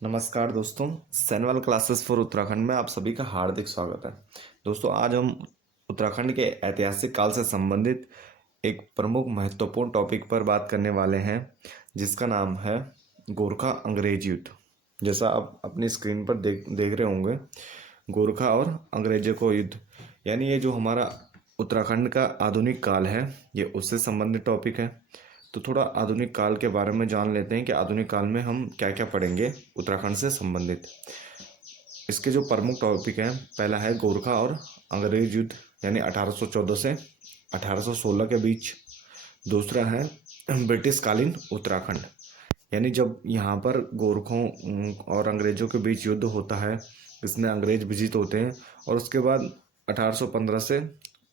नमस्कार दोस्तों, सैनवाल classes for Uttarakhand में आप सभी का हार्दिक स्वागत है। दोस्तों, आज हम उत्तराखंड के ऐतिहासिक काल से संबंधित एक प्रमुख महत्वपूर्ण टॉपिक पर बात करने वाले हैं, जिसका नाम है गोरखा अंग्रेज युद्ध। जैसा आप अपनी स्क्रीन पर देख रहे होंगे, गोरखा और अंग्रेजों को युद्ध, यानी ये जो हमारा उत्तराखंड का आधुनिक काल है, ये उससे संबंधित टॉपिक है। तो थोड़ा आधुनिक काल के बारे में जान लेते हैं कि आधुनिक काल में हम क्या क्या पढ़ेंगे उत्तराखंड से संबंधित। इसके जो प्रमुख टॉपिक हैं, पहला है गोरखा और अंग्रेज युद्ध, यानी 1814 से 1816 के बीच। दूसरा है ब्रिटिश कालीन उत्तराखंड, यानी जब यहाँ पर गोरखों और अंग्रेजों के बीच युद्ध होता है, इसमें अंग्रेज विजित होते हैं और उसके बाद 1815 से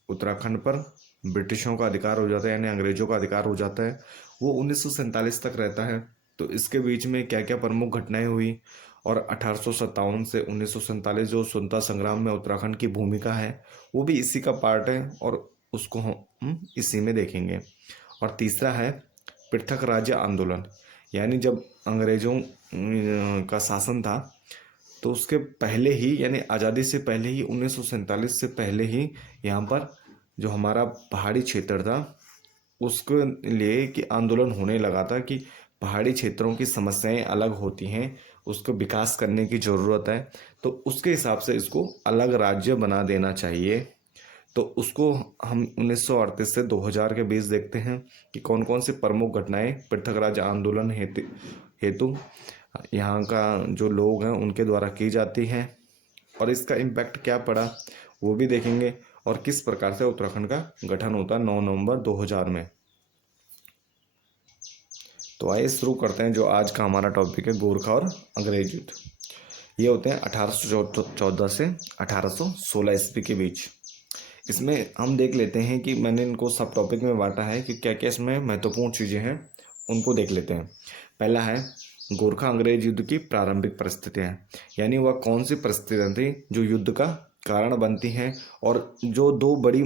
उत्तराखंड पर ब्रिटिशों का अधिकार हो जाता है, यानी अंग्रेजों का अधिकार हो जाता है। वो 1947 तक रहता है। तो इसके बीच में क्या क्या प्रमुख घटनाएं हुई और 1857 से 1947 जो स्वतंत्रता संग्राम में उत्तराखंड की भूमिका है, वो भी इसी का पार्ट है और उसको हम इसी में देखेंगे। और तीसरा है पृथक राज्य आंदोलन, यानी जब अंग्रेजों का शासन था तो उसके पहले ही, यानी आज़ादी से पहले ही, 1947 से पहले ही यहाँ पर जो हमारा पहाड़ी क्षेत्र था उसके लिए कि आंदोलन होने लगा था कि पहाड़ी क्षेत्रों की समस्याएं अलग होती हैं, उसको विकास करने की ज़रूरत है। तो उसके हिसाब से इसको अलग राज्य बना देना चाहिए। तो उसको हम 1938 से 2000 के बीच देखते हैं कि कौन कौन सी प्रमुख घटनाएं पृथक राज्य आंदोलन हेतु यहाँ का जो लोग हैं उनके द्वारा की जाती हैं और इसका इम्पैक्ट क्या पड़ा वो भी देखेंगे, और किस प्रकार से उत्तराखंड का गठन होता है 9 नवंबर 2000 में। तो आइए शुरू करते हैं। जो आज का हमारा टॉपिक है गोरखा और अंग्रेज युद्ध, ये होते हैं 1814 से 1816 ईस्वी के बीच। इसमें हम देख लेते हैं कि मैंने इनको सब टॉपिक में बांटा है कि क्या क्या इसमें महत्वपूर्ण चीज़ें हैं, उनको देख लेते हैं। पहला है गोरखा अंग्रेज युद्ध की प्रारंभिक परिस्थितियाँ, यानी वह कौन सी परिस्थितियाँ थी जो युद्ध का कारण बनती हैं, और जो दो बड़ी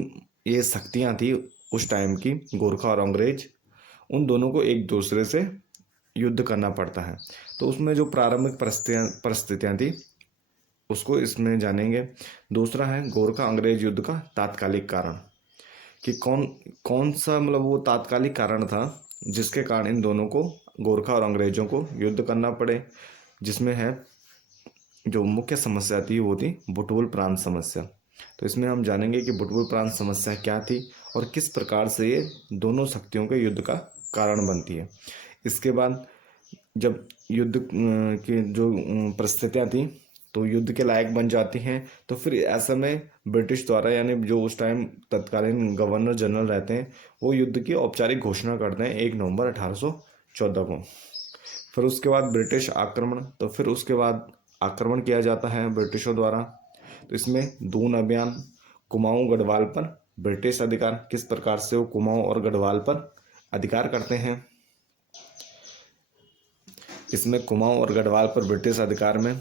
ये शक्तियाँ थी उस टाइम की, गोरखा और अंग्रेज, उन दोनों को एक दूसरे से युद्ध करना पड़ता है। तो उसमें जो प्रारंभिक परिस्थितियाँ थी उसको इसमें जानेंगे। दूसरा है गोरखा अंग्रेज युद्ध का तात्कालिक कारण, कि कौन कौन सा मतलब वो तात्कालिक कारण था जिसके कारण इन दोनों को, गोरखा और अंग्रेजों को, युद्ध करना पड़े। जिसमें है जो मुख्य समस्या थी वो थी बुटवल प्रांत समस्या। तो इसमें हम जानेंगे कि बुटवल प्रांत समस्या क्या थी और किस प्रकार से ये दोनों शक्तियों के युद्ध का कारण बनती है। इसके बाद जब युद्ध की जो परिस्थितियाँ थी तो युद्ध के लायक बन जाती हैं, तो फिर ऐसे में ब्रिटिश द्वारा, यानी जो उस टाइम तत्कालीन गवर्नर जनरल रहते हैं, वो युद्ध की औपचारिक घोषणा करते हैं 1 नवंबर 1814 को। फिर उसके बाद ब्रिटिश आक्रमण, तो फिर उसके बाद आक्रमण किया जाता है ब्रिटिशों द्वारा। तो इसमें दून अभियान, कुमाऊं गढ़वाल पर ब्रिटिश अधिकार, किस प्रकार से वो कुमाऊं और गढ़वाल पर अधिकार करते हैं। इसमें कुमाऊं और गढ़वाल पर ब्रिटिश अधिकार में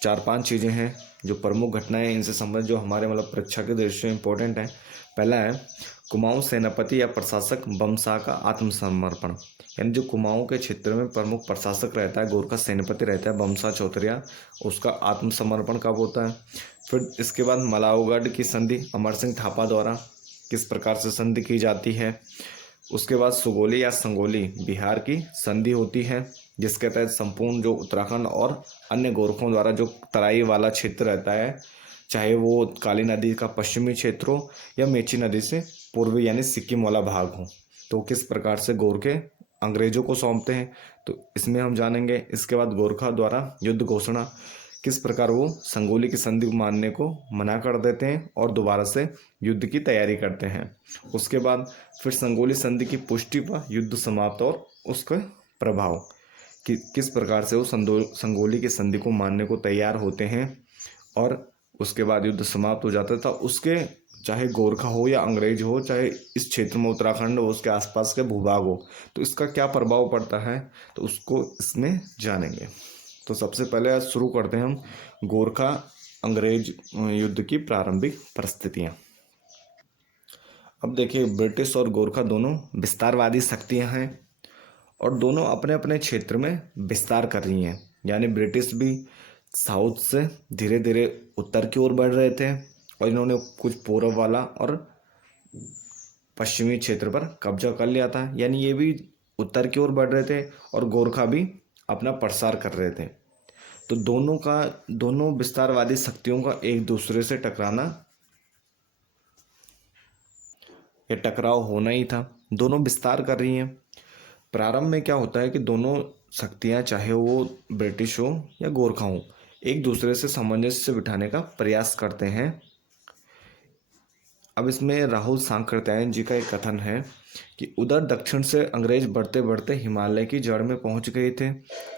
4-5 चीज़ें हैं जो प्रमुख घटनाएं इनसे संबंधित, जो हमारे मतलब परीक्षा के दृष्टि से इम्पोर्टेंट है। पहला है कुमाऊं सेनापति या प्रशासक बमशाह का आत्मसमर्पण, यानी जो कुमाऊं के क्षेत्र में प्रमुख प्रशासक रहता है, गोरखा सेनापति रहता है बमशाह चौधरी, उसका आत्मसमर्पण कब होता है। फिर इसके बाद मलावगढ़ की संधि अमर सिंह थापा द्वारा किस प्रकार से संधि की जाती है। उसके बाद सुगोली या संगोली बिहार की संधि होती है, जिसके तहत संपूर्ण जो उत्तराखंड और अन्य गोरखों द्वारा जो तराई वाला क्षेत्र रहता है, चाहे वो काली नदी का पश्चिमी क्षेत्र हो या मेची नदी से पूर्वी यानी सिक्किम वाला भाग हो, तो किस प्रकार से गोरखे अंग्रेजों को सौंपते हैं, तो इसमें हम जानेंगे। इसके बाद गोरखा द्वारा युद्ध घोषणा, किस प्रकार वो संगोली की संधि को मानने को मना कर देते हैं और दोबारा से युद्ध की तैयारी करते हैं। उसके बाद फिर संगोली संधि की पुष्टि व युद्ध समाप्त और उसका प्रभाव, कि किस प्रकार से वो संगोली की संधि को मानने को तैयार होते हैं और उसके बाद युद्ध समाप्त हो जाता था। उसके चाहे गोरखा हो या अंग्रेज हो, चाहे इस क्षेत्र में उत्तराखंड हो, उसके आसपास के भूभाग हो, तो इसका क्या प्रभाव पड़ता है, तो उसको इसमें जानेंगे। तो सबसे पहले आज शुरू करते हैं हम गोरखा अंग्रेज युद्ध की प्रारंभिक परिस्थितियाँ। अब देखिए, ब्रिटिश और गोरखा दोनों विस्तारवादी शक्तियाँ हैं और दोनों अपने अपने क्षेत्र में विस्तार कर रही हैं। यानी ब्रिटिश भी साउथ से धीरे धीरे उत्तर की ओर बढ़ रहे थे और इन्होंने कुछ पूर्व वाला और पश्चिमी क्षेत्र पर कब्जा कर लिया था। यानी ये भी उत्तर की ओर बढ़ रहे थे और गोरखा भी अपना प्रसार कर रहे थे। तो दोनों विस्तारवादी शक्तियों का एक दूसरे से टकराना, ये टकराव होना ही था। दोनों विस्तार कर रही हैं। प्रारंभ में क्या होता है कि दोनों शक्तियां, चाहे वो ब्रिटिश हो या गोरखा हो, एक दूसरे से सामंजस्य बिठाने का प्रयास करते हैं। अब इसमें राहुल सांकृत्यायन जी का एक कथन है कि उधर दक्षिण से अंग्रेज बढ़ते बढ़ते हिमालय की जड़ में पहुंच गए थे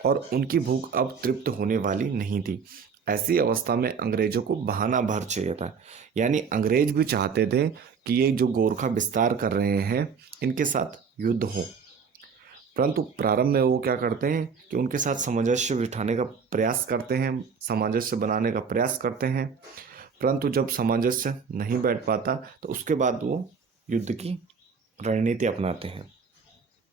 और उनकी भूख अब तृप्त होने वाली नहीं थी। ऐसी अवस्था में अंग्रेजों को बहाना भर चाहिए था। यानी अंग्रेज भी चाहते थे कि ये जो गोरखा विस्तार कर रहे हैं इनके साथ युद्ध हो, परंतु प्रारंभ में वो क्या करते हैं कि उनके साथ सामंजस्य बिठाने का प्रयास करते हैं, सामंजस्य बनाने का प्रयास करते हैं। परंतु जब सामंजस्य नहीं बैठ पाता तो उसके बाद वो युद्ध की रणनीति अपनाते हैं।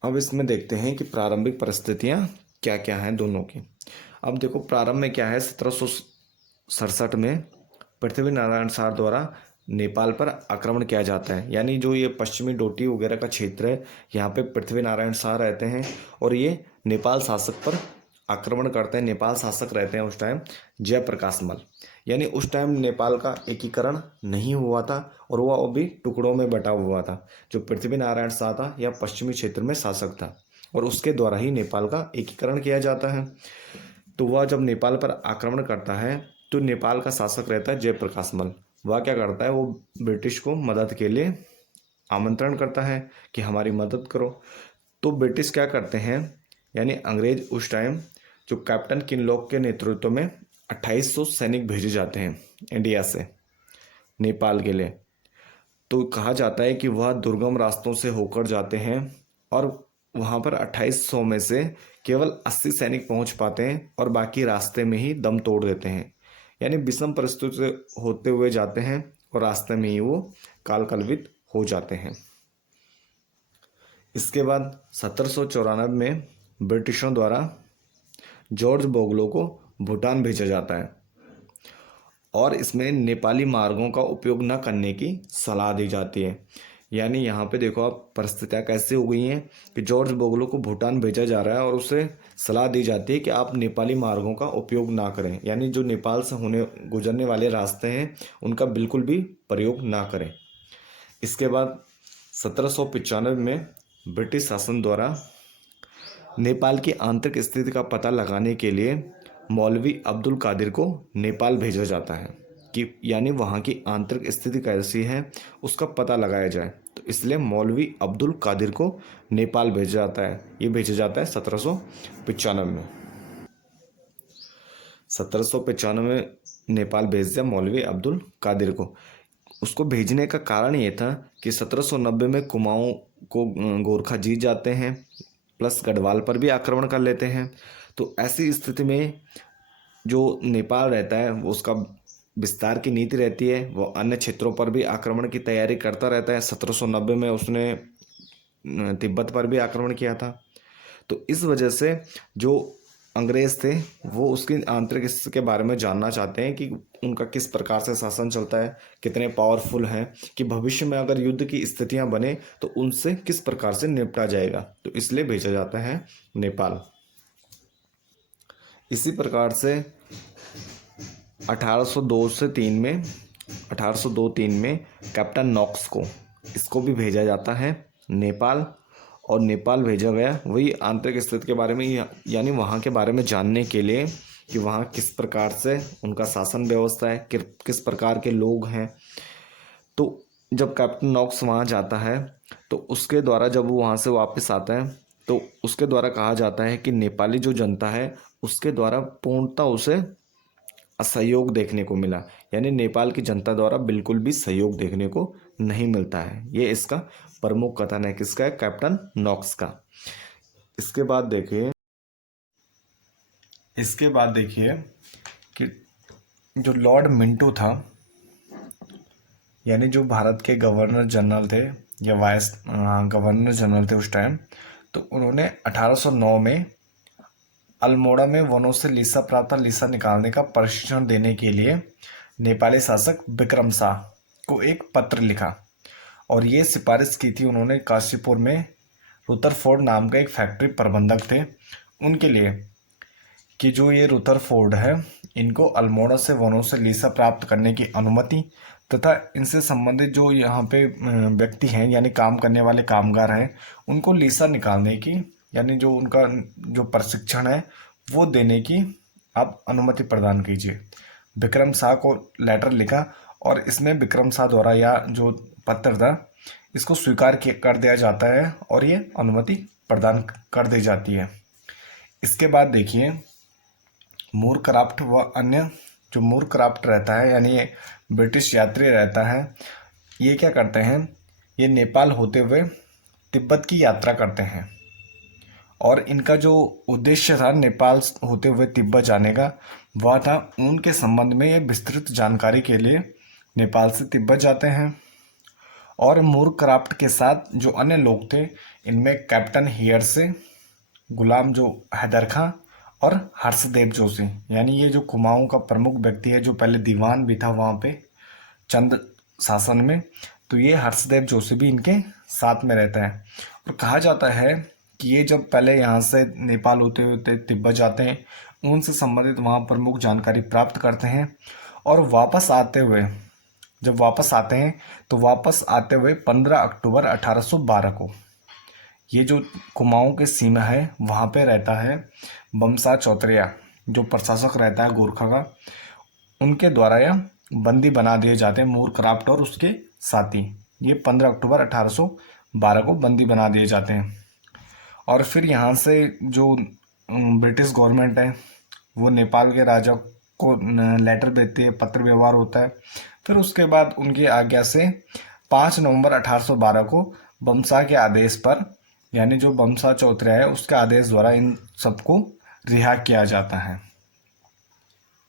अब इसमें देखते हैं कि प्रारंभिक परिस्थितियां क्या क्या हैं दोनों की। अब देखो प्रारंभ में क्या है, 1767 में पृथ्वी नारायण शाह द्वारा नेपाल पर आक्रमण किया जाता है। यानी जो ये पश्चिमी डोटी वगैरह का क्षेत्र है, यहाँ पे पृथ्वी नारायण शाह रहते हैं और ये नेपाल शासक पर आक्रमण करते हैं। नेपाल शासक रहते हैं उस टाइम जयप्रकाश मल। यानी उस टाइम नेपाल का एकीकरण नहीं हुआ था और वह अभी टुकड़ों में बटा हुआ था। जो पृथ्वी नारायण शाह था यह पश्चिमी क्षेत्र में शासक था और उसके द्वारा ही नेपाल का एकीकरण किया जाता है। तो वह जब नेपाल पर आक्रमण करता है तो नेपाल का शासक रहता है जयप्रकाश मल। वह क्या करता है, वो ब्रिटिश को मदद के लिए आमंत्रण करता है कि हमारी मदद करो। तो ब्रिटिश क्या करते हैं, यानी अंग्रेज उस टाइम जो कैप्टन किनलॉक के नेतृत्व में 2800 सैनिक भेजे जाते हैं इंडिया से नेपाल के लिए। तो कहा जाता है कि वह दुर्गम रास्तों से होकर जाते हैं और वहाँ पर 2800 में से केवल 80 सैनिक पहुँच पाते हैं और बाकी रास्ते में ही दम तोड़ देते हैं। यानी विषम परिस्थिति से होते हुए जाते हैं और रास्ते में ही वो काल कलवित हो जाते हैं। इसके बाद 1794 में ब्रिटिशों द्वारा जॉर्ज बोगलो को भूटान भेजा जाता है और इसमें नेपाली मार्गों का उपयोग न करने की सलाह दी जाती है। यानी यहाँ पे देखो आप परिस्थितियाँ कैसे हो गई हैं कि जॉर्ज बोगलो को भूटान भेजा जा रहा है और उसे सलाह दी जाती है कि आप नेपाली मार्गों का उपयोग ना करें। यानी जो नेपाल से गुजरने वाले रास्ते हैं उनका बिल्कुल भी प्रयोग ना करें। इसके बाद 1795 में ब्रिटिश शासन द्वारा नेपाल की आंतरिक स्थिति का पता लगाने के लिए मौलवी अब्दुल कादिर को नेपाल भेजा जाता है कि यानी वहाँ की आंतरिक स्थिति कैसी है उसका पता लगाया जाए। तो इसलिए मौलवी अब्दुल कादिर को नेपाल भेजा जाता है। ये भेजा जाता है 1795 में। 1795 में नेपाल भेज दिया मौलवी अब्दुल कादिर को। उसको भेजने का कारण ये था कि 1790 में कुमाऊं को गोरखा जीत जाते हैं, प्लस गढ़वाल पर भी आक्रमण कर लेते हैं। तो ऐसी स्थिति में जो नेपाल रहता है वो उसका विस्तार की नीति रहती है, वो अन्य क्षेत्रों पर भी आक्रमण की तैयारी करता रहता है। 1790 में उसने तिब्बत पर भी आक्रमण किया था। तो इस वजह से जो अंग्रेज थे वो उसकी आंतरिक स्थिति के बारे में जानना चाहते हैं कि उनका किस प्रकार से शासन चलता है, कितने पावरफुल हैं, कि भविष्य में अगर युद्ध की स्थितियां बने तो उनसे किस प्रकार से निपटा जाएगा। तो इसलिए भेजा जाता है नेपाल। इसी प्रकार से 1802-3 में कैप्टन नॉक्स को इसको भी भेजा जाता है नेपाल। और नेपाल भेजा गया वही आंतरिक स्थिति के बारे में, यानी वहाँ के बारे में जानने के लिए कि वहाँ किस प्रकार से उनका शासन व्यवस्था है, किस प्रकार के लोग हैं। तो जब कैप्टन नॉक्स वहाँ जाता है तो उसके द्वारा जब वो वहाँ से वापस आता है तो उसके द्वारा कहा जाता है कि नेपाली जो जनता है उसके द्वारा पूर्णतः उसे असहयोग देखने को मिला। यानी नेपाल की जनता द्वारा बिल्कुल भी सहयोग देखने को नहीं मिलता है। ये इसका प्रमुख कथन है, किसका है, कैप्टन नॉक्स का। इसके बाद देखिए कि जो लॉर्ड मिंटो था, यानी जो भारत के गवर्नर जनरल थे या गवर्नर जनरल थे उस टाइम, तो उन्होंने 1809 में अल्मोड़ा में वनों से लीसा प्राप्त लीसा निकालने का प्रशिक्षण देने के लिए नेपाली शासक विक्रम शाह को एक पत्र लिखा और ये सिफारिश की थी उन्होंने काशीपुर में रुदरफोर्ड नाम का एक फैक्ट्री प्रबंधक थे उनके लिए कि जो ये रुदरफोर्ड है इनको अल्मोड़ा से वनों से लीसा प्राप्त करने की अनुमति तथा इनसे संबंधित जो यहाँ पे व्यक्ति हैं यानी काम करने वाले कामगार हैं उनको लीसा निकालने की यानी जो उनका जो प्रशिक्षण है वो देने की आप अनुमति प्रदान कीजिए। विक्रम शाह को लेटर लिखा और इसमें विक्रम शाह द्वारा या जो पत्र था इसको स्वीकार कर दिया जाता है और ये अनुमति प्रदान कर दी जाती है। इसके बाद देखिए मूरक्राफ्ट व अन्य जो मूरक्राफ्ट रहता है यानी ये ब्रिटिश यात्री रहता है ये क्या करते हैं ये नेपाल होते हुए तिब्बत की यात्रा करते हैं और इनका जो उद्देश्य था नेपाल होते हुए तिब्बत जाने का वह था उनके संबंध में ये विस्तृत जानकारी के लिए नेपाल से तिब्बत जाते हैं। और मूरक्राफ्ट के साथ जो अन्य लोग थे इनमें कैप्टन हियर से गुलाम जो हैदर खां और हर्षदेव जोशी यानी ये जो कुमाऊं का प्रमुख व्यक्ति है जो पहले दीवान भी था वहाँ पे चंद शासन में तो ये हर्षदेव जोशी भी इनके साथ में रहता है। और कहा जाता है कि ये जब पहले यहाँ से नेपाल होते होते तिब्बत जाते हैं उनसे संबंधित वहाँ प्रमुख जानकारी प्राप्त करते हैं और वापस आते हुए जब वापस आते हैं तो वापस आते हुए 15 अक्टूबर 1812 को ये जो कुमाऊं के सीमा है वहाँ पे रहता है बमसा चौतरिया जो प्रशासक रहता है गोरखा का उनके द्वारा यह बंदी बना दिए जाते हैं मूरक्राफ्ट और उसके साथी ये 15 अक्टूबर 1812 को बंदी बना दिए जाते हैं। और फिर यहाँ से जो ब्रिटिश गवर्नमेंट है वो नेपाल के राजा को लेटर देती है पत्र व्यवहार होता है। फिर उसके बाद उनकी आज्ञा से 5 नवंबर 1812 को बमसा के आदेश पर यानी जो बमसा चौतरिया है उसके आदेश द्वारा इन सबको रिहा किया जाता है।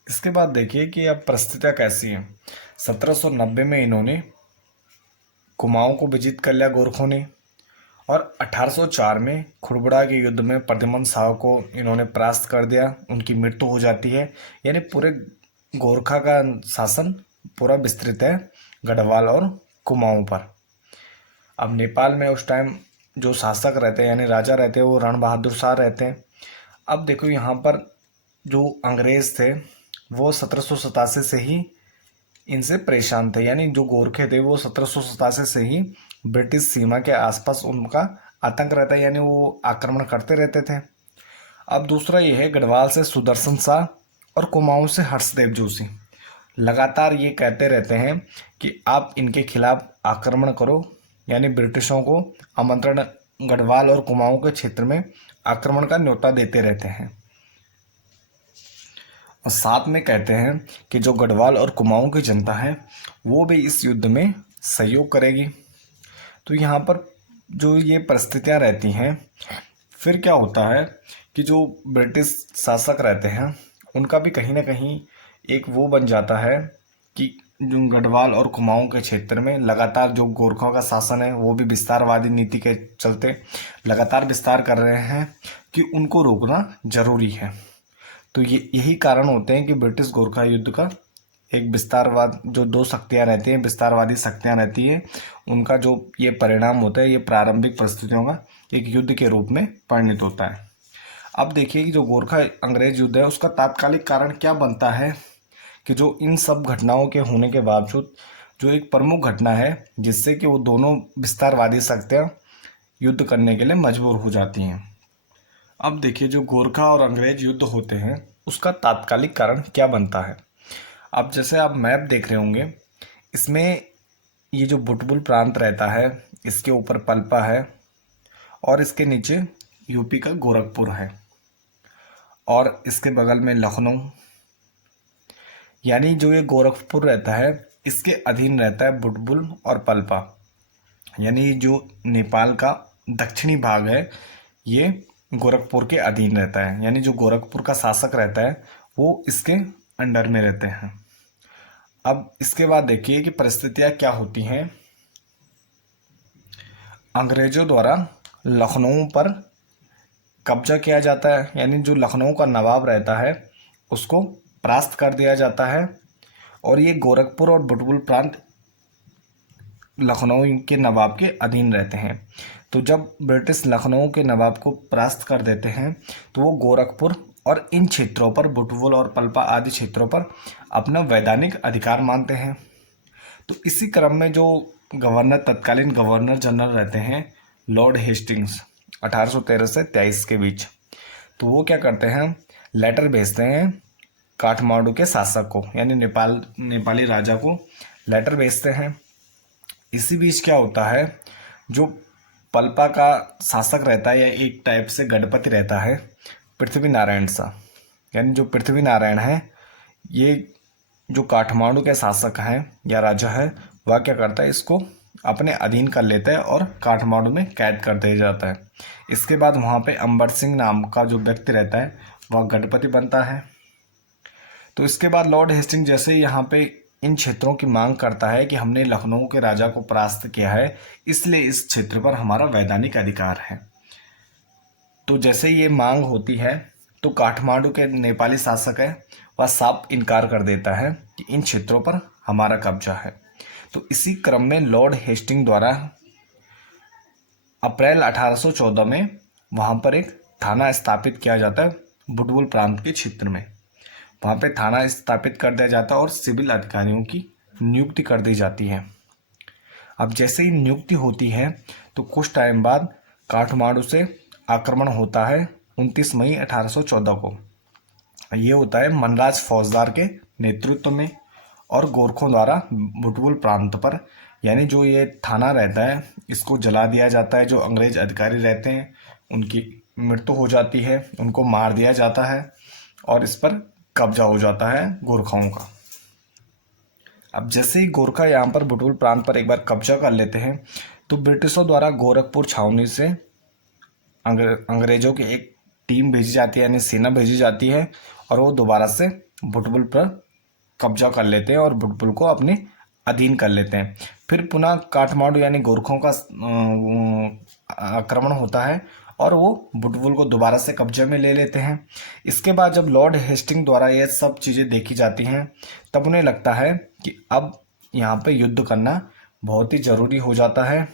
इसके बाद देखिए कि अब परिस्थितियाँ कैसी हैं। 1790 में इन्होंने कुमाऊं को विजित कर लिया गोरखों ने और 1804 में खुड़बुड़ा के युद्ध में प्रद्युमन शाह को इन्होंने परास्त कर दिया उनकी मृत्यु हो जाती है। यानी पूरे गोरखा का शासन पूरा विस्तृत है गढ़वाल और कुमाऊं पर। अब नेपाल में उस टाइम जो शासक रहते हैं यानी राजा रहते हैं वो रण बहादुर शाह रहते हैं। अब देखो यहाँ पर जो अंग्रेज़ थे वो 1787 से ही इनसे परेशान थे यानी जो गोरखे थे वो 1787 से ही ब्रिटिश सीमा के आसपास उनका आतंक रहता है यानी वो आक्रमण करते रहते थे। अब दूसरा ये है गढ़वाल से सुदर्शन शाह और कुमाऊं से हर्षदेव जोशी लगातार ये कहते रहते हैं कि आप इनके खिलाफ आक्रमण करो यानी ब्रिटिशों को आमंत्रण गढ़वाल और कुमाऊं के क्षेत्र में आक्रमण का न्योता देते रहते हैं और साथ में कहते हैं कि जो गढ़वाल और कुमाऊं की जनता है वो भी इस युद्ध में सहयोग करेगी। तो यहाँ पर जो ये परिस्थितियाँ रहती हैं फिर क्या होता है कि जो ब्रिटिश शासक रहते हैं उनका भी कहीं ना कहीं एक वो बन जाता है कि जो गढ़वाल और कुमाऊं के क्षेत्र में लगातार जो गोरखों का शासन है वो भी विस्तारवादी नीति के चलते लगातार विस्तार कर रहे हैं कि उनको रोकना जरूरी है। तो ये यही कारण होते हैं कि ब्रिटिश गोरखा युद्ध का एक विस्तारवाद जो दो शक्तियाँ रहती हैं विस्तारवादी शक्तियाँ रहती हैं उनका जो ये परिणाम होता है ये प्रारंभिक परिस्थितियों का एक युद्ध के रूप में परिणित होता है। अब देखिए कि जो गोरखा अंग्रेज युद्ध है उसका तात्कालिक कारण क्या बनता है कि जो इन सब घटनाओं के होने के बावजूद जो एक प्रमुख घटना है जिससे कि वो दोनों विस्तारवादी शक्तियाँ युद्ध करने के लिए मजबूर हो जाती हैं। अब देखिए जो गोरखा और अंग्रेज युद्ध होते हैं उसका तात्कालिक कारण क्या बनता है। अब जैसे आप मैप देख रहे होंगे इसमें ये जो बुटबुल प्रांत रहता है इसके ऊपर पलपा है और इसके नीचे यूपी का गोरखपुर है और इसके बगल में लखनऊ यानी जो ये गोरखपुर रहता है इसके अधीन रहता है बुटबुल और पलपा यानी जो नेपाल का दक्षिणी भाग है ये गोरखपुर के अधीन रहता है यानी जो गोरखपुर का शासक रहता है वो इसके अंडर में रहते हैं। अब इसके बाद देखिए कि परिस्थितियाँ क्या होती हैं। अंग्रेजों द्वारा लखनऊ पर कब्जा किया जाता है, यानी जो लखनऊ का नवाब रहता है उसको परास्त कर दिया जाता है। और ये गोरखपुर और बुटवल प्रांत लखनऊ के नवाब के अधीन रहते हैं। तो जब ब्रिटिश लखनऊ के नवाब को परास्त कर देते हैं तो वो गोरखपुर और इन क्षेत्रों पर, बुटवल और पलपा आदि क्षेत्रों पर अपना वैधानिक अधिकार मानते हैं। तो इसी क्रम में जो गवर्नर, तत्कालीन गवर्नर जनरल रहते हैं लॉर्ड हेस्टिंग्स, 1813 से 23 के बीच, तो वो क्या करते हैं, लेटर भेजते हैं काठमांडू के शासक को, यानी नेपाली राजा को लेटर भेजते हैं। इसी बीच क्या होता है, जो पलपा का शासक रहता है या एक टाइप से गणपति रहता है, पृथ्वी नारायण शाह, यानी जो पृथ्वी नारायण है, ये जो काठमांडू के शासक हैं या राजा है, वह क्या करता है, इसको अपने अधीन कर लेता है और काठमांडू में कैद कर दिया जाता है। इसके बाद वहाँ पे अंबर सिंह नाम का जो व्यक्ति रहता है वह गणपति बनता है। तो इसके बाद लॉर्ड हेस्टिंग जैसे ही यहाँ पे इन क्षेत्रों की मांग करता है कि हमने लखनऊ के राजा को परास्त किया है, इसलिए इस क्षेत्र पर हमारा वैधानिक अधिकार है। तो जैसे ये मांग होती है तो काठमांडू के नेपाली शासक है वह साफ इनकार कर देता है कि इन क्षेत्रों पर हमारा कब्जा है। तो इसी क्रम में लॉर्ड हेस्टिंग द्वारा अप्रैल 1814 में वहाँ पर एक थाना स्थापित किया जाता है बुटवल प्रांत के क्षेत्र में। वहाँ पे थाना स्थापित कर दिया जाता है और सिविल अधिकारियों की नियुक्ति कर दी जाती है। अब जैसे ही नियुक्ति होती है तो कुछ टाइम बाद काठमांडू से आक्रमण होता है 29 मई 1814 को। ये होता है मनराज फौजदार के नेतृत्व में और गोरखों द्वारा बुटवल प्रांत पर, यानी जो ये थाना रहता है इसको जला दिया जाता है। जो अंग्रेज अधिकारी रहते हैं उनकी मृत्यु हो जाती है, उनको मार दिया जाता है और इस पर कब्जा हो जाता है गोरखाओं का। अब जैसे ही गोरखा यहाँ पर बुटवल प्रांत पर एक बार कब्जा कर लेते हैं तो ब्रिटिशों द्वारा गोरखपुर छावनी से अंग्रेजों की एक टीम भेजी जाती है, यानी सेना भेजी जाती है, और वो दोबारा से बुटवल पर कब्जा कर लेते हैं और बुटवल को अपने अधीन कर लेते हैं। फिर पुनः काठमांडू यानी गोरखों का आक्रमण होता है और वो बुटवल को दोबारा से कब्जे में ले लेते हैं। इसके बाद जब लॉर्ड हेस्टिंग द्वारा ये सब चीज़ें देखी जाती हैं तब उन्हें लगता है कि अब यहाँ पे युद्ध करना बहुत ही ज़रूरी हो जाता है।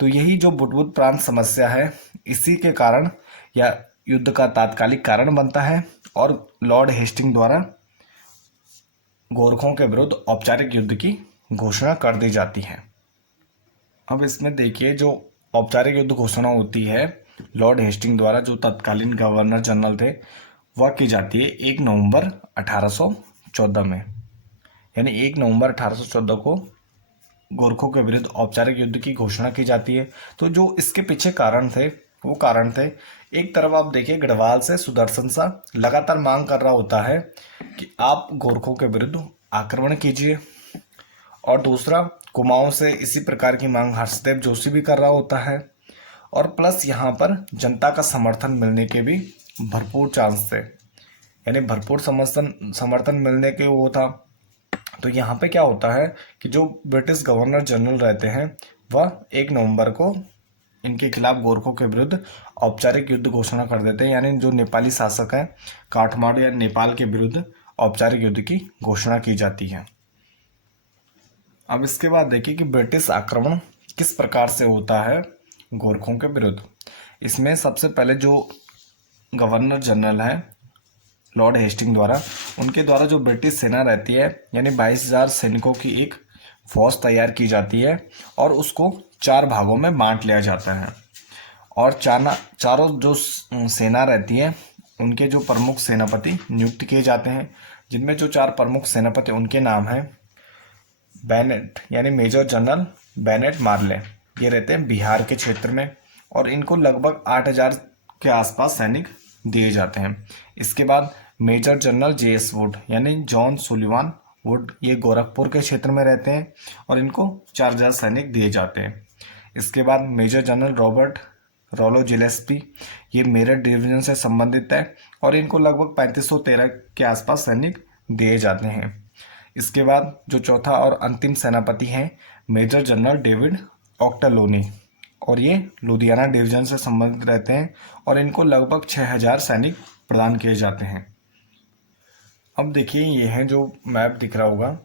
तो यही जो बुटवल प्रांत समस्या है, इसी के कारण या युद्ध का तात्कालिक कारण बनता है और लॉर्ड हेस्टिंग द्वारा गोरखों के विरुद्ध औपचारिक युद्ध की घोषणा कर दी जाती है। अब इसमें देखिए, जो औपचारिक युद्ध घोषणा होती है लॉर्ड हेस्टिंग द्वारा, जो तत्कालीन गवर्नर जनरल थे, वह की जाती है 1 नवंबर 1814 में। यानी 1 नवंबर 1814 को गोरखों के विरुद्ध औपचारिक युद्ध की घोषणा की जाती है। तो जो इसके पीछे कारण थे वो कारण थे, एक तरफ आप देखिए गढ़वाल से सुदर्शन शाह लगातार मांग कर रहा होता है कि आप गोरखों के विरुद्ध आक्रमण कीजिए, और दूसरा कुमाऊं से इसी प्रकार की मांग हर्षदेव जोशी भी कर रहा होता है, और प्लस यहाँ पर जनता का समर्थन मिलने के भी भरपूर चांस थे, यानी भरपूर समर्थन मिलने के वो था। तो यहाँ पे क्या होता है कि जो ब्रिटिश गवर्नर जनरल रहते हैं वह 1 नवंबर को इनके खिलाफ गोरखों के विरुद्ध औपचारिक युद्ध घोषणा कर देते हैं, यानी जो नेपाली शासक हैं काठमांडू या नेपाल के विरुद्ध औपचारिक युद्ध की घोषणा की जाती है। अब इसके बाद देखिए कि ब्रिटिश आक्रमण किस प्रकार से होता है गोरखों के विरुद्ध। इसमें सबसे पहले जो गवर्नर जनरल है लॉर्ड हेस्टिंग द्वारा, उनके द्वारा जो ब्रिटिश सेना रहती है, यानी 22,000 सैनिकों की एक फौज तैयार की जाती है और उसको 4 भागों में बांट लिया जाता है। और चारों जो सेना रहती है उनके जो प्रमुख सेनापति नियुक्त किए जाते हैं, जिनमें जो 4 प्रमुख सेनापति उनके नाम हैं बेनेट, यानी मेजर जनरल बेनेट मार्ले, ये रहते हैं बिहार के क्षेत्र में, और इनको लगभग 8,000 के आसपास सैनिक दिए जाते हैं। इसके बाद मेजर जनरल JS वुड, यानी जॉन सुलिवान वुड, ये गोरखपुर के क्षेत्र में रहते हैं और इनको 4,000 सैनिक दिए जाते हैं। इसके बाद मेजर जनरल रॉबर्ट रोलो जिलेस्पी, ये मेरठ डिवीजन से संबंधित है और इनको लगभग 3513 के आसपास सैनिक दिए जाते हैं। इसके बाद जो चौथा और अंतिम सेनापति हैं मेजर जनरल डेविड ऑक्टलोनी, और ये लुधियाना डिवीजन से संबंधित रहते हैं और इनको लगभग 6000 सैनिक प्रदान किए जाते हैं। अब देखिए ये है जो मैप दिख रहा होगा,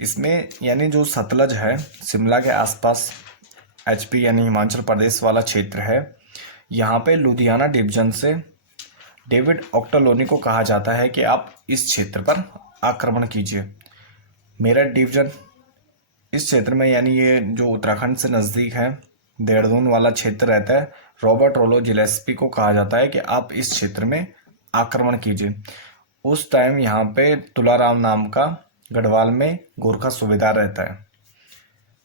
इसमें यानी जो सतलज है शिमला के आसपास एचपी यानी हिमाचल प्रदेश वाला क्षेत्र है, यहाँ पे लुधियाना डिवीजन से डेविड ऑक्टोलोनी को कहा जाता है कि आप इस क्षेत्र पर आक्रमण कीजिए। मेरठ डिवीजन इस क्षेत्र में यानी ये जो उत्तराखंड से नज़दीक है देहरादून वाला क्षेत्र रहता है, रॉबर्ट रोलो जिलेस्पी को कहा जाता है कि आप इस क्षेत्र में आक्रमण कीजिए। उस टाइम यहाँ पे तुलाराम नाम का गढ़वाल में गोरखा सूबेदार रहता है।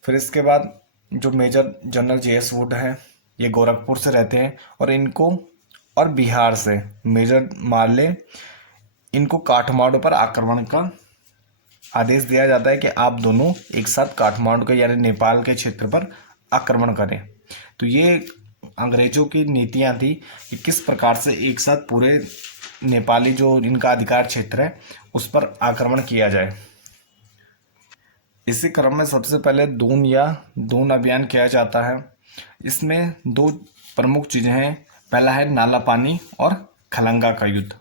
फिर इसके बाद जो मेजर जनरल जेएस वुड है ये गोरखपुर से रहते हैं और इनको और बिहार से मेजर माले इनको काठमांडू पर आक्रमण का आदेश दिया जाता है कि आप दोनों एक साथ काठमांडू के यानी नेपाल के क्षेत्र पर आक्रमण करें। तो ये अंग्रेजों की नीतियां थी कि किस प्रकार से एक साथ पूरे नेपाली जो इनका अधिकार क्षेत्र है उस पर आक्रमण किया जाए। इसी क्रम में सबसे पहले दून अभियान किया जाता है। इसमें दो प्रमुख चीज़ें हैं, पहला है नाला पानी और खलंगा का युद्ध,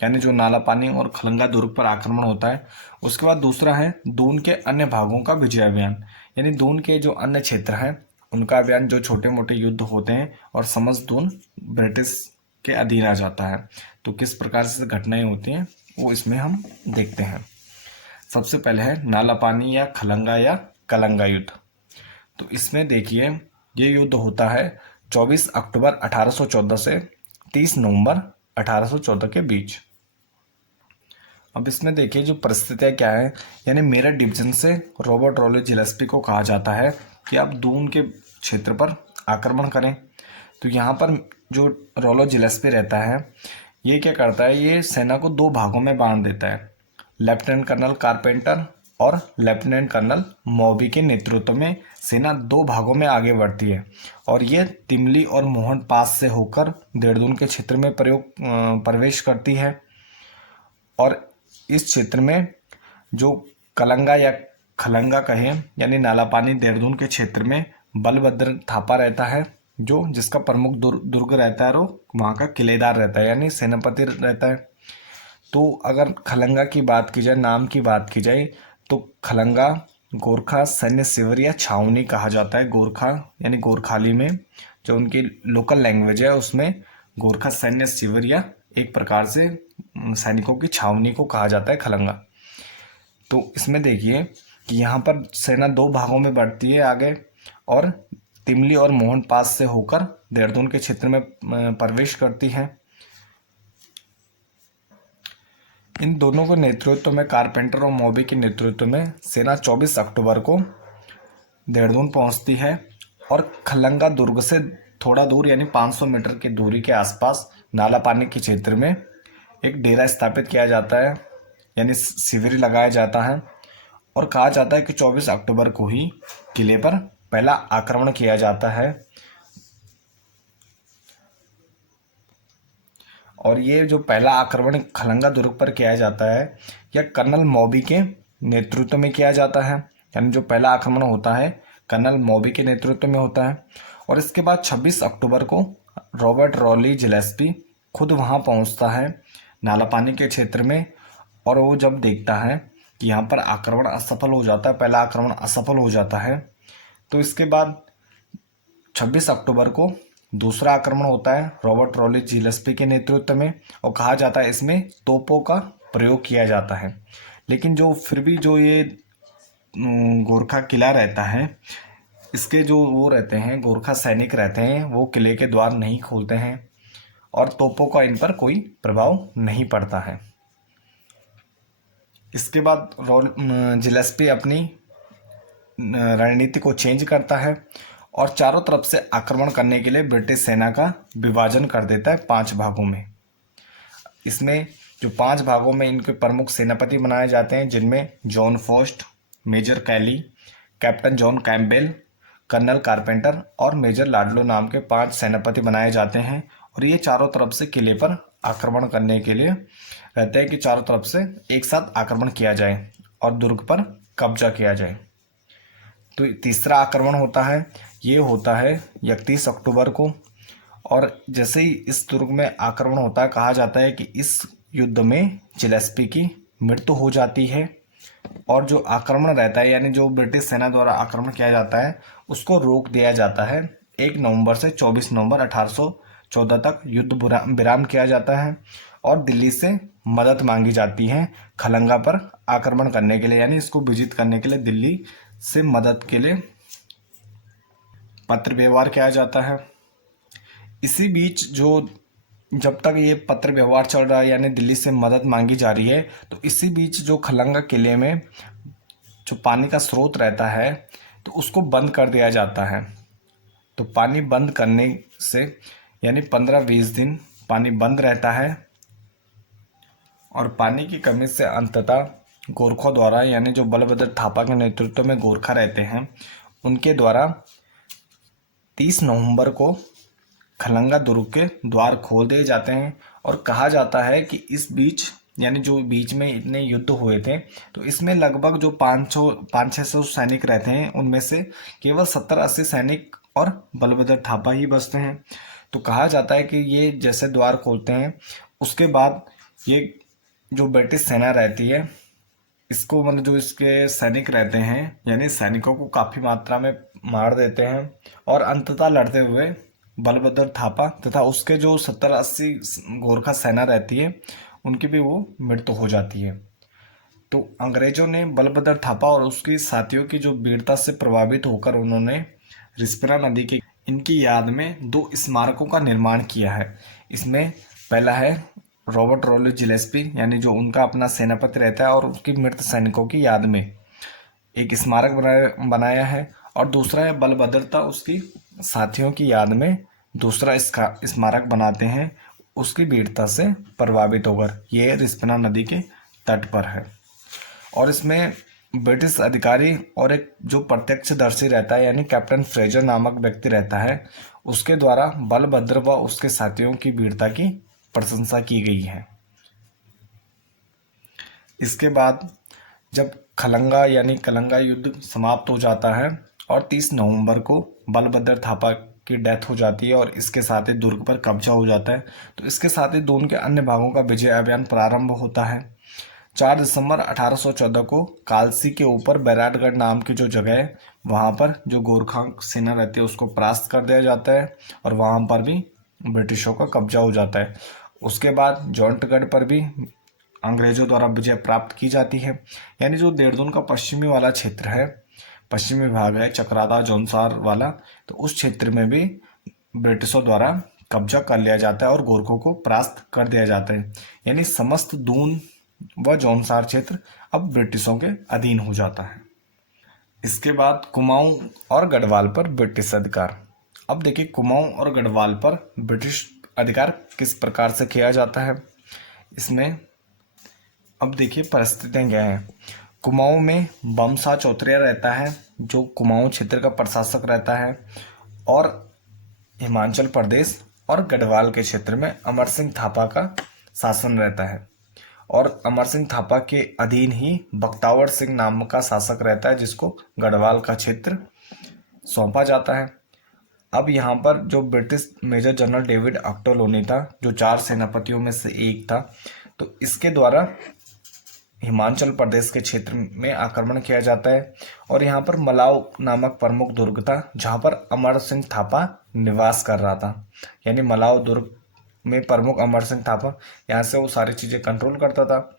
यानी जो नाला पानी और खलंगा दुर्ग पर आक्रमण होता है। उसके बाद दूसरा है दून के अन्य भागों का विजय अभियान, यानी दून के जो अन्य क्षेत्र हैं उनका अभियान, जो छोटे मोटे युद्ध होते हैं और समस्त दून ब्रिटिश के अधीन आ जाता है। तो किस प्रकार से घटनाएं होती हैं वो इसमें हम देखते हैं। सबसे पहले है नाला पानी या खलंगा या कलंगा युद्ध। तो इसमें देखिए ये युद्ध होता है 24 अक्टूबर 1814 से 30 नवंबर 1814 के बीच। अब इसमें देखिए जो परिस्थितियाँ क्या है, यानी मेरठ डिवीजन से रॉबर्ट रोलो जिलेस्पी को कहा जाता है कि आप दून के क्षेत्र पर आक्रमण करें। तो यहाँ पर जो रोलो जिलेस्पी रहता है ये क्या करता है, ये सेना को दो भागों में बांट देता है। लेफ्टिनेंट कर्नल कारपेंटर और लेफ्टिनेंट कर्नल मॉबी के नेतृत्व में सेना दो भागों में आगे बढ़ती है और ये तिमली और मोहन पास से होकर देहरादून के क्षेत्र में प्रवेश करती है। और इस क्षेत्र में जो कलंगा या खलंगा कहें यानी नाला पानी देहरादून के क्षेत्र में बलभद्र थापा रहता है, जो जिसका प्रमुख दुर्ग रहता है और वहाँ का किलेदार रहता है यानी सेनापति रहता है। तो अगर खलंगा की बात की जाए, नाम की बात की जाए, तो खलंगा गोरखा सैन्य शिविर या छावनी कहा जाता है। गोरखा यानी गोरखाली में जो उनकी लोकल लैंग्वेज है उसमें गोरखा सैन्य शिविर या एक प्रकार से सैनिकों की छावनी को कहा जाता है खलंगा। तो इसमें देखिए कि यहाँ पर सेना दो भागों में बढ़ती है आगे और तिमली और मोहन पास से होकर देहरादून के क्षेत्र में प्रवेश करती है। इन दोनों के नेतृत्व में कारपेंटर और मॉबी के नेतृत्व में सेना 24 अक्टूबर को देहरादून पहुंचती है और खलंगा दुर्ग से थोड़ा दूर यानी 500 मीटर की दूरी के आसपास नाला पानी के क्षेत्र में एक डेरा स्थापित किया जाता है यानी शिविर लगाया जाता है और कहा जाता है कि 24 अक्टूबर को ही किले पर पहला आक्रमण किया जाता है। और ये जो पहला आक्रमण खलंगा दुर्ग पर किया जाता है यह कर्नल मॉबी के नेतृत्व में किया जाता है, यानी जो पहला आक्रमण होता है कर्नल मॉबी के नेतृत्व में होता है। और इसके बाद 26 अक्टूबर को रॉबर्ट रॉली जिलेस्पी खुद वहां पहुंचता है नाला पानी के क्षेत्र में और वो जब देखता है कि यहाँ पर आक्रमण असफल हो जाता है, पहला आक्रमण असफल हो जाता है, तो इसके बाद 26 अक्टूबर को दूसरा आक्रमण होता है रॉबर्ट रॉली जिलेस्पी के नेतृत्व में और कहा जाता है इसमें तोपों का प्रयोग किया जाता है। लेकिन जो फिर भी जो ये गोरखा किला रहता है इसके जो वो रहते हैं गोरखा सैनिक रहते हैं वो किले के द्वार नहीं खोलते हैं और तोपों का इन पर कोई प्रभाव नहीं पड़ता है। इसके बाद जिलेस्पी अपनी रणनीति को चेंज करता है और चारों तरफ से आक्रमण करने के लिए ब्रिटिश सेना का विभाजन कर देता है 5 भागों में। इसमें जो 5 भागों में इनके प्रमुख सेनापति बनाए जाते हैं जिनमें John Foster, major Kelly, captain John Campbell, colonel Carpenter और मेजर लाडलो नाम के 5 सेनापति बनाए जाते हैं और ये चारों तरफ से किले पर आक्रमण करने के लिए रहते हैं कि चारों तरफ से एक साथ आक्रमण किया जाए और दुर्ग पर कब्जा किया जाए। तो तीसरा आक्रमण होता है, ये होता है 31 अक्टूबर को। और जैसे ही इस दुर्ग में आक्रमण होता है, कहा जाता है कि इस युद्ध में जिलेस्पी की मृत्यु हो जाती है। और जो आक्रमण रहता है, यानी जो ब्रिटिश सेना द्वारा आक्रमण किया जाता है, उसको रोक दिया जाता है। 1 नवंबर से 24 नवंबर 1814 तक युद्ध विराम किया जाता है और दिल्ली से मदद मांगी जाती है खलंगा पर आक्रमण करने के लिए, यानी इसको विजित करने के लिए दिल्ली से मदद के लिए पत्र व्यवहार किया जाता है। इसी बीच जब तक ये पत्र व्यवहार चल रहा है, यानी दिल्ली से मदद मांगी जा रही है, तो इसी बीच जो खलंगा किले में जो पानी का स्रोत रहता है, तो उसको बंद कर दिया जाता है। तो पानी बंद करने से यानी 15-20 दिन पानी बंद रहता है और पानी की कमी से अंततः गोरखों द्वारा, यानी जो बलभद्र थापा के नेतृत्व में गोरखा रहते हैं, उनके द्वारा 30 नवंबर को खलंगा दुर्ग के द्वार खोल दिए जाते हैं। और कहा जाता है कि इस बीच, यानी जो बीच में इतने युद्ध हुए थे, तो इसमें लगभग जो 500-600 सैनिक रहते हैं, उनमें से केवल 70-80 सैनिक और बलभद्र थापा ही बचते हैं। तो कहा जाता है कि ये जैसे द्वार खोलते हैं, उसके बाद ये जो ब्रिटिश सेना रहती है, इसको मतलब जो इसके सैनिक रहते हैं, यानी सैनिकों को काफ़ी मात्रा में मार देते हैं और अंततः लड़ते हुए बलभद्र थापा तथा उसके जो 70-80 गोरखा सेना रहती है, उनकी भी वो मृत्यु हो जाती है। तो अंग्रेजों ने बलभद्र थापा और उसकी साथियों की जो वीरता से प्रभावित होकर उन्होंने रिस्पना नदी की इनकी याद में 2 स्मारकों का निर्माण किया है। इसमें पहला है रॉबर्ट रॉलेस जिलेस्पी, यानी जो उनका अपना सेनापति रहता है, और उसकी मृत सैनिकों की याद में एक स्मारक बनाया है। और दूसरा है बलभद्रता उसकी साथियों की याद में दूसरा स्मारक बनाते हैं, उसकी वीरता से प्रभावित होकर। ये रिस्पना नदी के तट पर है। और इसमें ब्रिटिश अधिकारी और एक जो प्रत्यक्षदर्शी रहता है, यानी कैप्टन फ्रेजर नामक व्यक्ति रहता है, उसके द्वारा बलभद्र व उसके साथियों की वीरता की प्रशंसा की गई है। इसके बाद जब खलंगा यानी कलंगा युद्ध समाप्त हो जाता है और 30 नवंबर को बलभद्र थापा की डेथ हो जाती है और इसके साथ ही दुर्ग पर कब्जा हो जाता है, तो इसके साथ ही दोनों के अन्य भागों का विजय अभियान प्रारंभ होता है। 4 दिसंबर 1814 को कालसी के ऊपर बैराटगढ़ नाम की जो जगह है, वहाँ पर जो गोरखा सेना रहती है उसको परास्त कर दिया जाता है और वहाँ पर भी ब्रिटिशों का कब्जा हो जाता है। उसके बाद जौंटगढ़ पर भी अंग्रेजों द्वारा विजय प्राप्त की जाती है, यानी जो देहरादून का पश्चिमी वाला क्षेत्र है, पश्चिमी भाग है चक्राता जौनसार वाला, तो उस क्षेत्र में भी ब्रिटिशों द्वारा कब्जा कर लिया जाता है और गोरखों को परास्त कर दिया जाता है। यानी समस्त दून व जौनसार क्षेत्र अब ब्रिटिशों के अधीन हो जाता है। इसके बाद कुमाऊं और गढ़वाल पर ब्रिटिश अधिकार। अब देखिए कुमाऊं और गढ़वाल पर ब्रिटिश अधिकार किस प्रकार से किया जाता है। इसमें अब देखिए परिस्थितियाँ क्या हैं। कुमाऊं में बमसा चौधरी रहता है, जो कुमाऊं क्षेत्र का प्रशासक रहता है, और हिमाचल प्रदेश और गढ़वाल के क्षेत्र में अमर सिंह थापा का शासन रहता है। और अमर सिंह थापा के अधीन ही बख्तावर सिंह नाम का शासक रहता है, जिसको गढ़वाल का क्षेत्र सौंपा जाता है। अब यहाँ पर जो ब्रिटिश मेजर जनरल डेविड ऑक्टोलोनी था, जो 4 सेनापतियों में से एक था, तो इसके द्वारा हिमाचल प्रदेश के क्षेत्र में आक्रमण किया जाता है। और यहाँ पर मलाव नामक प्रमुख दुर्ग था, जहाँ पर अमर सिंह थापा निवास कर रहा था। यानी मलाव दुर्ग में प्रमुख अमर सिंह थापा, यहाँ से वो सारी चीज़ें कंट्रोल करता था।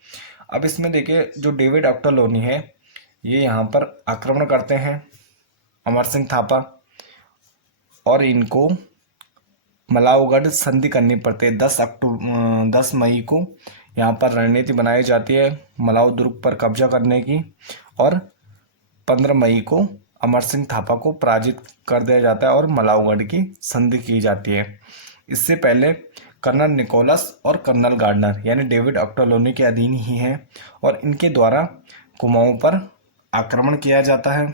अब इसमें देखिए जो डेविड ऑक्टोलोनी है, ये यहाँ पर आक्रमण करते हैं अमर सिंह थापा, और इनको मलावगढ़ संधि करनी पड़ती है। 10 मई को यहाँ पर रणनीति बनाई जाती है मलाव दुर्ग पर कब्जा करने की, और 15 मई को अमर सिंह थापा को पराजित कर दिया जाता है और मलावगढ़ की संधि की जाती है। इससे पहले कर्नल निकोलस और कर्नल गार्डनर यानी डेविड ऑक्टोलोनी के अधीन ही हैं, और इनके द्वारा कुमाऊं पर आक्रमण किया जाता है।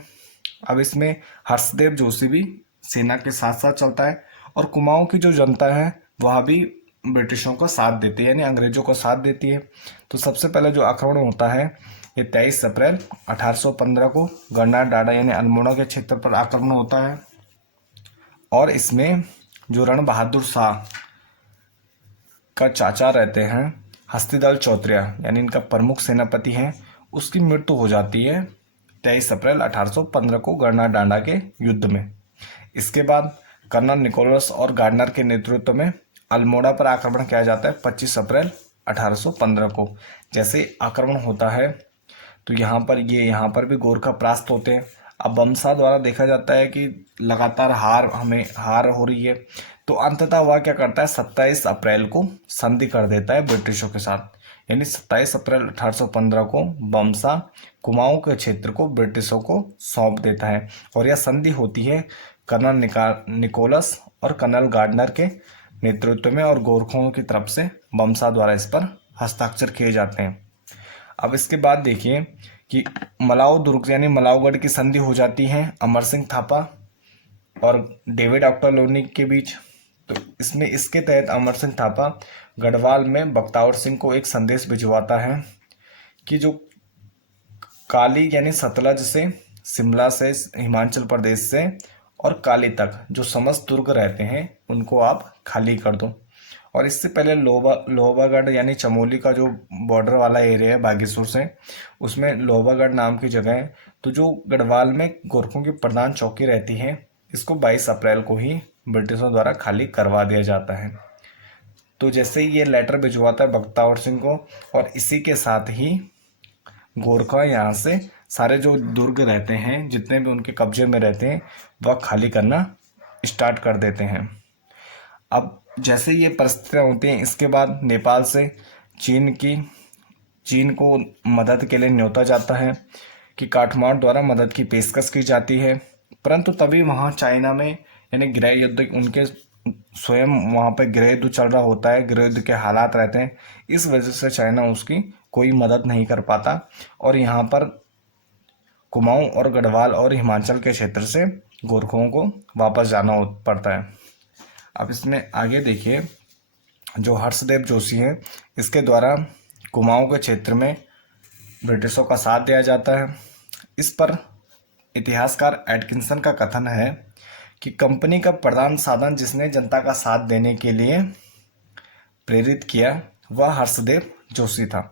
अब इसमें हर्षदेव जोशी भी सेना के साथ साथ चलता है, और कुमाऊं की जो जनता है वह भी ब्रिटिशों का साथ देती है, यानी अंग्रेजों का साथ देती है। तो सबसे पहले जो आक्रमण होता है ये 23 अप्रैल 1815 को गणना डांडा यानी अल्मोड़ा के क्षेत्र पर आक्रमण होता है। और इसमें जो रण बहादुर शाह का चाचा रहते हैं हस्तिदल चौधरी यानी इनका प्रमुख सेनापति हैं, उसकी मृत्यु हो जाती है 23 अप्रैल 1815 को गणना डांडा के युद्ध में। इसके बाद कर्नल निकोलस और गार्डनर के नेतृत्व में अल्मोड़ा पर आक्रमण किया जाता है 25 अप्रैल 1815 को। जैसे आक्रमण होता है तो यहाँ पर भी गोरखा परास्त होते हैं। अब बमसा द्वारा देखा जाता है कि लगातार हार हो रही है, तो अंततः वह क्या करता है 27 अप्रैल को संधि कर देता है ब्रिटिशों के साथ। यानी 27 अप्रैल 1815 को बमसा कुमाऊं के क्षेत्र को ब्रिटिशों को सौंप देता है और यह संधि होती है कर्नल निकोलस और कर्नल गार्डनर के नेतृत्व में, और गोरखों की तरफ से बमसा द्वारा इस पर हस्ताक्षर किए जाते हैं। अब इसके बाद देखिए कि मलाऊ दुर्ग यानी मलाऊगढ़ की संधि हो जाती है अमर सिंह थापा और डेविड ऑक्टरलोनी के बीच। तो इसके तहत अमर सिंह थापा गढ़वाल में बख्तावर सिंह को एक संदेश भिजवाता है कि जो काली यानी सतलज से, शिमला से, हिमाचल प्रदेश से और काली तक जो समस्त दुर्ग रहते हैं उनको आप खाली कर दो। और इससे पहले लोहागढ़ यानी चमोली का जो बॉर्डर वाला एरिया है बागेश्वर से, उसमें लोहागढ़ नाम की जगह है। तो जो गढ़वाल में गोरखों की प्रधान चौकी रहती है, इसको 22 अप्रैल को ही ब्रिटिशों द्वारा खाली करवा दिया जाता है। तो जैसे ही ये लेटर भिजवाता है बख्तावर सिंह को, और इसी के साथ ही गोरखा यहाँ से सारे जो दुर्ग रहते हैं, जितने भी उनके कब्जे में रहते हैं, वह खाली करना स्टार्ट कर देते हैं। अब जैसे ये परिस्थितियाँ होती हैं, इसके बाद नेपाल से चीन को मदद के लिए न्योता जाता है कि काठमांडू द्वारा मदद की पेशकश की जाती है। परंतु तभी वहाँ चाइना में यानी गृह युद्ध, उनके स्वयं वहाँ पे गृह युद्ध चल रहा होता है, गृह युद्ध के हालात रहते हैं। इस वजह से चाइना उसकी कोई मदद नहीं कर पाता और यहाँ पर कुमाऊं और गढ़वाल और हिमाचल के क्षेत्र से गोरखों को वापस जाना पड़ता है। अब इसमें आगे देखिए, जो हर्षदेव जोशी हैं, इसके द्वारा कुमाऊं के क्षेत्र में ब्रिटिशों का साथ दिया जाता है। इस पर इतिहासकार एटकिंसन का कथन है कि कंपनी का प्रधान साधन जिसने जनता का साथ देने के लिए प्रेरित किया वह हर्षदेव जोशी था।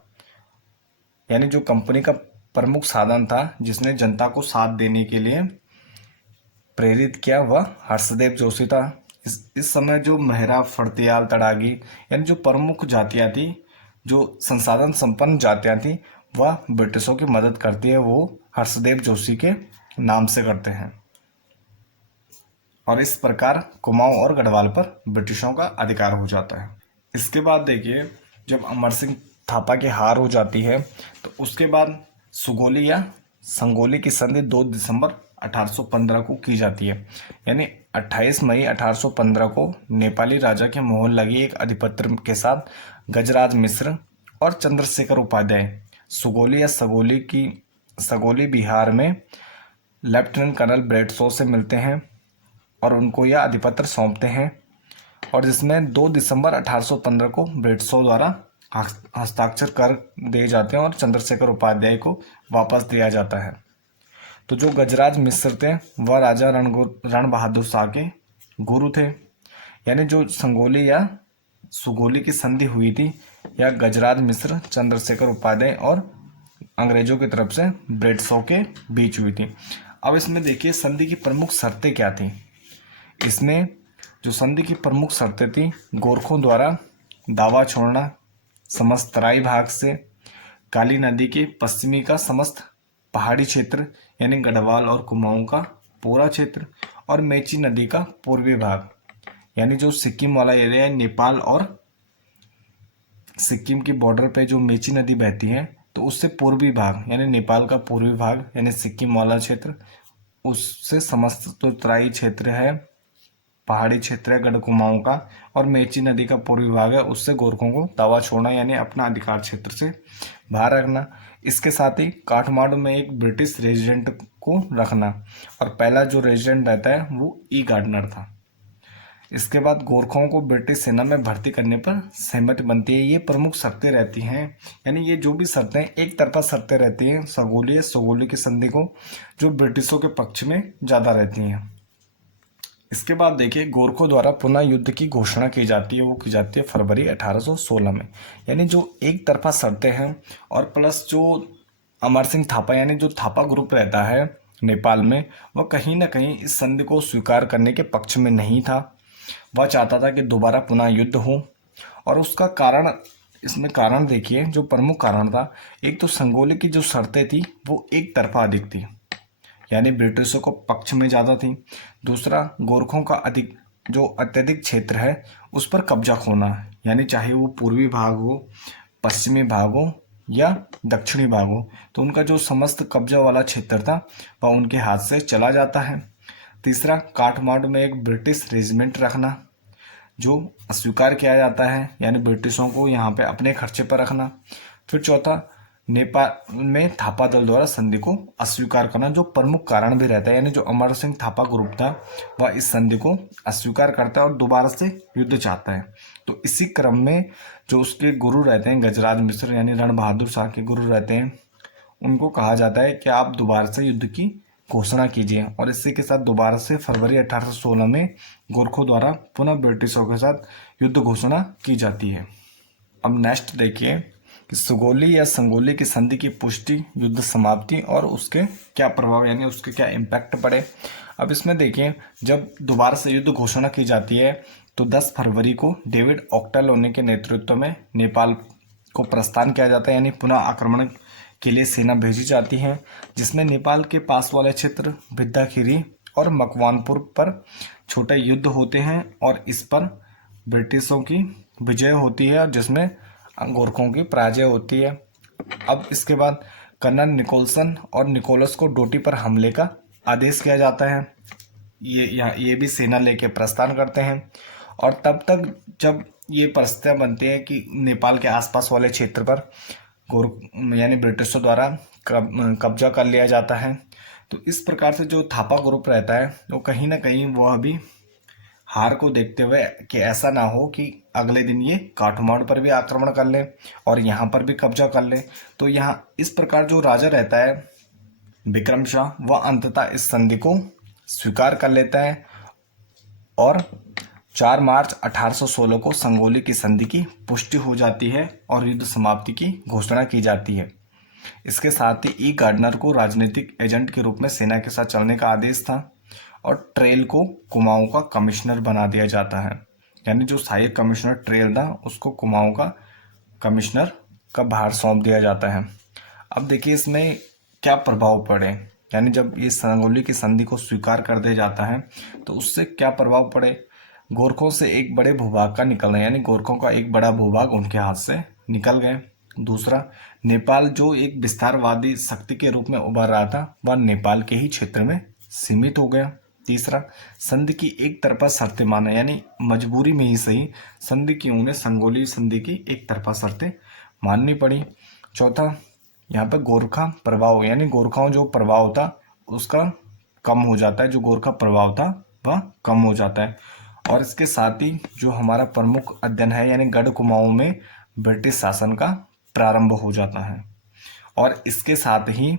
यानी जो कंपनी का प्रमुख साधन था जिसने जनता को साथ देने के लिए प्रेरित किया वह हर्षदेव जोशी था। इस समय जो मेहरा, फड़तियाल, तड़ागी यानी जो प्रमुख जातियाँ थी, जो संसाधन संपन्न जातियाँ थी, वह ब्रिटिशों की मदद करती है, वो हर्षदेव जोशी के नाम से करते हैं। और इस प्रकार कुमाऊं और गढ़वाल पर ब्रिटिशों का अधिकार हो जाता है। इसके बाद देखिए, जब अमर सिंह थापा की हार हो जाती है तो उसके बाद सुगोली या संगोली की संधि 2 दिसंबर 1815 को की जाती है। यानी 28 मई 1815 को नेपाली राजा के मोहर लगी एक अधिपत्र के साथ गजराज मिश्र और चंद्रशेखर उपाध्याय सुगोली या सगोली बिहार में लेफ्टिनेंट कर्नल ब्रेडशॉ से मिलते हैं और उनको यह अधिपत्र सौंपते हैं, और जिसमें 2 दिसंबर 1815 को ब्रेडशॉ द्वारा हस्ताक्षर कर दिए जाते हैं और चंद्रशेखर उपाध्याय को वापस दिया जाता है। तो जो गजराज मिश्र थे वह राजा रण बहादुर शाह के गुरु थे। यानी जो संगोली या सुगोली की संधि हुई थी, यह गजराज मिश्र, चंद्रशेखर उपाध्याय और अंग्रेजों की तरफ से ब्रेडशॉ के बीच हुई थी। अब इसमें देखिए संधि की प्रमुख शर्तें क्या थी। इसमें जो संधि की प्रमुख शर्तें थी, गोरखों द्वारा दावा छोड़ना समस्त तराई भाग से, काली नदी के पश्चिमी का समस्त पहाड़ी क्षेत्र यानी गढ़वाल और कुमाऊं का पूरा क्षेत्र, और मेची नदी का पूर्वी भाग यानी जो सिक्किम वाला एरिया है, नेपाल और सिक्किम की बॉर्डर पे जो मेची नदी बहती है, तो उससे पूर्वी भाग यानी नेपाल का पूर्वी भाग यानी सिक्किम वाला क्षेत्र, उससे समस्त तो तराई क्षेत्र है, पहाड़ी क्षेत्र है गढ़ कुमाऊं का, और मेची नदी का पूर्वी भाग है, उससे गोरखों को दावा छोड़ना यानी अपना अधिकार क्षेत्र से बाहर रखना। इसके साथ ही काठमांडू में एक ब्रिटिश रेजिडेंट को रखना, और पहला जो रेजिडेंट रहता है वो ई गार्डनर था। इसके बाद गोरखाओं को ब्रिटिश सेना में भर्ती करने पर सहमति बनती है। ये प्रमुख शर्तें रहती हैं, यानी ये जो भी शर्तें एक तरफा शर्तें रहती हैं सगोली की संधि को, जो ब्रिटिशों के पक्ष में ज़्यादा रहती हैं। इसके बाद देखिए गोरखों द्वारा पुनः युद्ध की घोषणा की जाती है, वो की जाती है फरवरी 1816 में। यानी जो एक तरफा शर्तें हैं और प्लस जो अमर सिंह थापा यानी जो थापा ग्रुप रहता है नेपाल में, वह कहीं ना कहीं इस संधि को स्वीकार करने के पक्ष में नहीं था। वह चाहता था कि दोबारा पुनः युद्ध हो, और उसका कारण, इसमें कारण देखिए जो प्रमुख कारण था, एक तो संगोली की जो शर्तें थी वो एक तरफा अधिक थी, यानी ब्रिटिशों को पक्ष में ज़्यादा थी। दूसरा, गोरखों का अत्यधिक क्षेत्र है उस पर कब्जा खोना, यानी चाहे वो पूर्वी भाग हो, पश्चिमी भाग हो या दक्षिणी भाग हो, तो उनका जो समस्त कब्जा वाला क्षेत्र था वह उनके हाथ से चला जाता है। तीसरा, काठमांडू में एक ब्रिटिश रेजिमेंट रखना जो अस्वीकार किया जाता है, यानी ब्रिटिशों को यहाँ पे अपने खर्चे पर रखना। फिर चौथा, नेपाल में थापा दल द्वारा संधि को अस्वीकार करना, जो प्रमुख कारण भी रहता है, यानी जो अमर सिंह थापा ग्रुप था वह इस संधि को अस्वीकार करता है और दोबारा से युद्ध चाहता है। तो इसी क्रम में जो उसके गुरु रहते हैं गजराज मिश्र, यानी रण बहादुर शाह के गुरु रहते हैं, उनको कहा जाता है कि आप दोबारा से युद्ध की घोषणा कीजिए। और इसी के साथ दोबारा से फरवरी 1816 में गोरखों द्वारा पुनः ब्रिटिशों के साथ युद्ध घोषणा की जाती है। अब नेक्स्ट देखिए कि सुगोली या संगोली की संधि की पुष्टि, युद्ध समाप्ति और उसके क्या प्रभाव, यानी उसके क्या इम्पैक्ट पड़े। अब इसमें देखिए जब दोबारा से युद्ध घोषणा की जाती है तो 10 फरवरी को डेविड ऑक्टालोनी के नेतृत्व में नेपाल को प्रस्थान किया जाता है, यानी पुनः आक्रमण के लिए सेना भेजी जाती है, जिसमें नेपाल के पास वाले क्षेत्र भिद्दाखीरी और मकवानपुर पर छोटे युद्ध होते हैं और इस पर ब्रिटिशों की विजय होती है और जिसमें गोरखों की पराजय होती है। अब इसके बाद कर्नल निकोलसन और निकोलस को डोटी पर हमले का आदेश किया जाता है। ये भी सेना लेके प्रस्थान करते हैं और तब तक जब ये परिस्थितियाँ बनती हैं कि नेपाल के आसपास वाले क्षेत्र पर यानी ब्रिटिशों द्वारा कब्जा कर लिया जाता है, तो इस प्रकार से जो थापा ग्रुप रहता है वो कहीं ना कहीं वह भी हार को देखते हुए कि ऐसा ना हो कि अगले दिन ये काठमांडू पर भी आक्रमण कर ले और यहाँ पर भी कब्जा कर ले, तो यहाँ इस प्रकार जो राजा रहता है विक्रम शाह, वह अंततः इस संधि को स्वीकार कर लेता है और 4 मार्च 1816 को संगोली की संधि की पुष्टि हो जाती है और युद्ध समाप्ति की घोषणा की जाती है। इसके साथ ही ई गार्डनर को राजनीतिक एजेंट के रूप में सेना के साथ चलने का आदेश था और ट्रेल को कुमाऊं का कमिश्नर बना दिया जाता है, यानी जो सहायक कमिश्नर ट्रेल था उसको कुमाऊं का कमिश्नर का भार सौंप दिया जाता है। अब देखिए इसमें क्या प्रभाव पड़े, यानी जब ये संगोली की संधि को स्वीकार कर दिया जाता है तो उससे क्या प्रभाव पड़े। गोरखों से एक बड़े भूभाग का निकलना, यानी गोरखों का एक बड़ा भूभाग उनके हाथ से निकल गए। दूसरा, नेपाल जो एक विस्तारवादी शक्ति के रूप में उभर रहा था वह नेपाल के ही क्षेत्र में सीमित हो गया। तीसरा, संधि की एक तरफा शर्तें माना, यानी मजबूरी में ही सही संधि की उन्हें संगोली संधि की एक तरफा शर्तें माननी पड़ी। चौथा, यहाँ पर गोरखा प्रभाव, यानी गोरखाओं जो प्रभाव था उसका कम हो जाता है, जो गोरखा प्रभाव था वह कम हो जाता है। और इसके साथ ही जो हमारा प्रमुख अध्ययन है, यानी गढ़ कुमाऊं में ब्रिटिश शासन का प्रारंभ हो जाता है और इसके साथ ही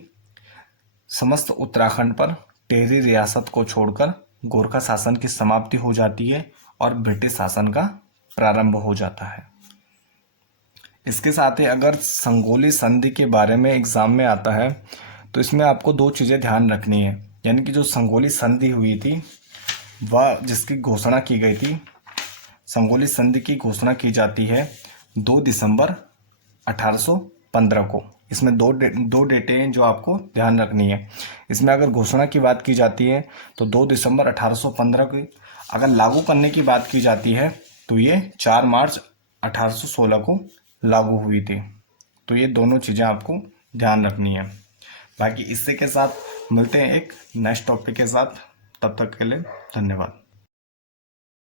समस्त उत्तराखंड पर टेरी रियासत को छोड़कर गोरखा शासन की समाप्ति हो जाती है और ब्रिटिश शासन का प्रारंभ हो जाता है। इसके साथ ही अगर संगोली संधि के बारे में एग्जाम में आता है तो इसमें आपको 2 चीज़ें ध्यान रखनी है, यानी कि जो संगोली संधि हुई थी वह जिसकी घोषणा की गई थी, संगोली संधि की घोषणा की जाती है 2 दिसंबर 1815 को। इसमें दो डेटें हैं जो आपको ध्यान रखनी है। इसमें अगर घोषणा की बात की जाती है तो 2 दिसंबर 1815 की, अगर लागू करने की बात की जाती है तो ये 4 मार्च 1816 को लागू हुई थी। तो ये दोनों चीज़ें आपको ध्यान रखनी है। बाकी इससे के साथ मिलते हैं एक नेक्स्ट टॉपिक के साथ, तब तक के लिए धन्यवाद।